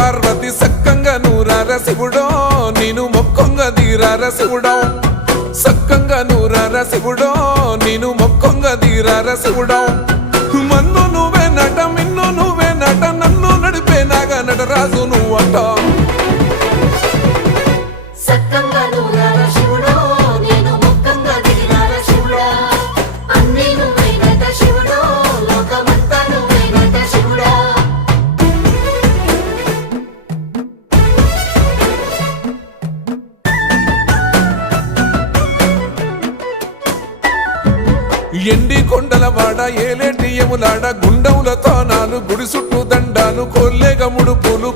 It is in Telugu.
పార్వతి సక్కంగా నూరార శివుడో నేను మొక్కంగా తీరార శివుడో సక్కంగా నూరార శివుడో నేను మొక్కంగా తీరార శివుడో మన్ను నువ్వే నట మిన్ను నువ్వే నట నన్ను నడిపే నాగా నటరాజు నువ్వట ఎండి కొండల వాడ ఏలేటి యములాడ గుండములతో నాలు గుడి చుట్టూ దండాలు కొల్లేగముడు పూలు